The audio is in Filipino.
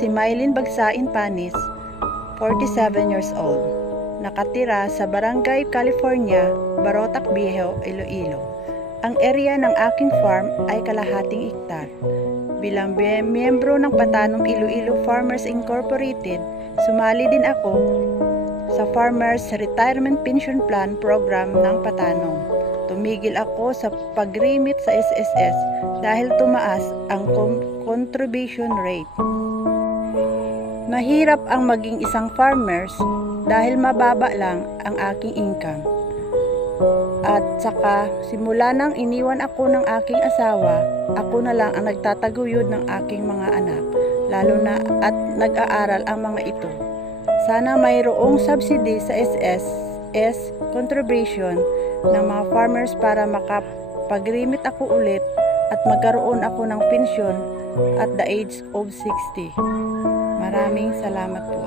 si Mylene Bagsain Panis, 47 years old. Nakatira sa Barangay California, Barotac Viejo, Iloilo. Ang area ng aking farm ay kalahating hektar. Bilang miyembro ng Patanum Iloilo Farmers Incorporated, sumali din ako sa Farmers Retirement Pension Plan Program ng Patanum. Tumigil ako sa pag-remit sa SSS dahil tumaas ang contribution rate. Mahirap ang maging isang farmers dahil mababa lang ang aking income. At saka simula nang iniwan ako ng aking asawa, ako na lang ang nagtataguyod ng aking mga anak, lalo na at nag-aaral ang mga ito. Sana mayroong subsidy sa SSS contribution ng mga farmers para makapag-remit ako ulit at magkaroon ako ng pensyon at the age of 60. Maraming salamat po.